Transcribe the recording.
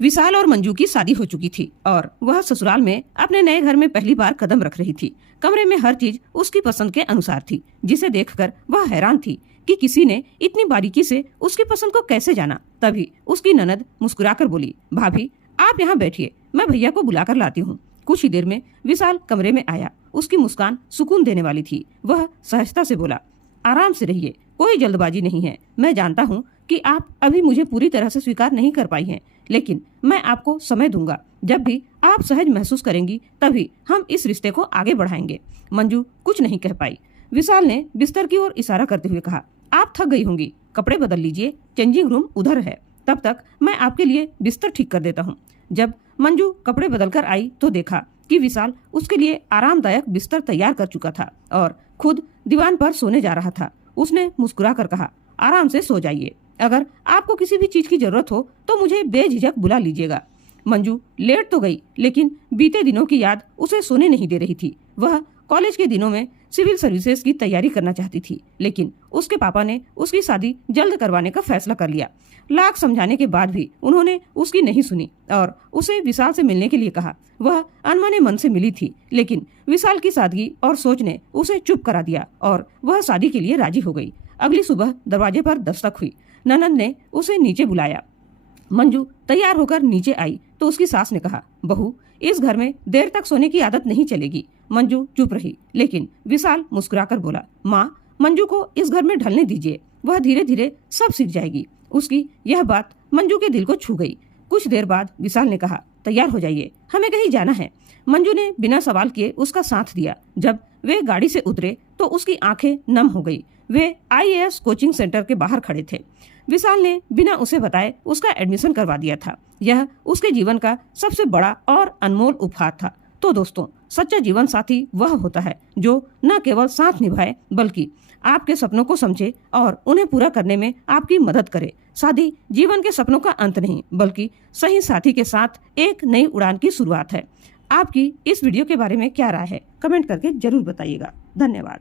विशाल और मंजू की शादी हो चुकी थी और वह ससुराल में अपने नए घर में पहली बार कदम रख रही थी। कमरे में हर चीज उसकी पसंद के अनुसार थी, जिसे देखकर वह हैरान थी कि किसी ने इतनी बारीकी से उसकी पसंद को कैसे जाना। तभी उसकी ननद मुस्कुराकर बोली, भाभी आप यहाँ बैठिए, मैं भैया को बुलाकर लाती हूँ। कुछ ही देर में विशाल कमरे में आया। उसकी मुस्कान सुकून देने वाली थी। वह सहजता से बोला, आराम से रहिए, कोई जल्दबाजी नहीं है। मैं जानता हूँ कि आप अभी मुझे पूरी तरह से स्वीकार नहीं कर पाई हैं, लेकिन मैं आपको समय दूंगा। जब भी आप सहज महसूस करेंगी तभी हम इस रिश्ते को आगे बढ़ाएंगे। मंजू कुछ नहीं कह पाई। विशाल ने बिस्तर की ओर इशारा करते हुए कहा, आप थक गई होंगी, कपड़े बदल लीजिए, चेंजिंग रूम उधर है, तब तक मैं आपके लिए बिस्तर ठीक कर देता हूँ। जब मंजू कपड़े बदलकर आई तो देखा कि विशाल उसके लिए आरामदायक बिस्तर तैयार कर चुका था और खुद दीवान पर सोने जा रहा था। उसने मुस्कुराकर कहा, आराम से सो जाइए, अगर आपको किसी भी चीज की जरूरत हो तो मुझे बेझिझक बुला लीजिएगा। मंजू लेट तो गई, लेकिन बीते दिनों की याद उसे सोने नहीं दे रही थी। वह कॉलेज के दिनों में सिविल सर्विसेज की तैयारी करना चाहती थी, लेकिन उसके पापा ने उसकी शादी जल्द करवाने का फैसला कर लिया। लाख समझाने के बाद भी उन्होंने उसकी नहीं सुनी और उसे विशाल से मिलने के लिए कहा। वह अनमने मन से मिली थी, लेकिन विशाल की सादगी और सोच ने उसे चुप करा दिया और वह शादी के लिए राजी हो गई। अगली सुबह दरवाजे पर दस्तक हुई। ननद ने उसे नीचे बुलाया। मंजू तैयार होकर नीचे आई तो उसकी सास ने कहा, बहू इस घर में देर तक सोने की आदत नहीं चलेगी। मंजू चुप रही, लेकिन विशाल मुस्कुराकर बोला, माँ मंजू को इस घर में ढलने दीजिए, वह धीरे धीरे सब सीख जाएगी। उसकी यह बात मंजू के दिल को छू गई। कुछ देर बाद विशाल ने कहा, तैयार हो जाइए, हमें कहीं जाना है। मंजू ने बिना सवाल किए उसका साथ दिया। जब वे गाड़ी से उतरे तो उसकी आंखें नम हो गई। वे IAS कोचिंग सेंटर के बाहर खड़े थे। विशाल ने बिना उसे बताए उसका एडमिशन करवा दिया था। यह उसके जीवन का सबसे बड़ा और अनमोल उपहार था। तो दोस्तों, सच्चा जीवन साथी वह होता है जो न केवल साथ निभाए बल्कि आपके सपनों को समझे और उन्हें पूरा करने में आपकी मदद करे। शादी जीवन के सपनों का अंत नहीं, बल्कि सही साथी के साथ एक नई उड़ान की शुरुआत है। आपकी इस वीडियो के बारे में क्या राय है, कमेंट करके जरूर बताइएगा। धन्यवाद।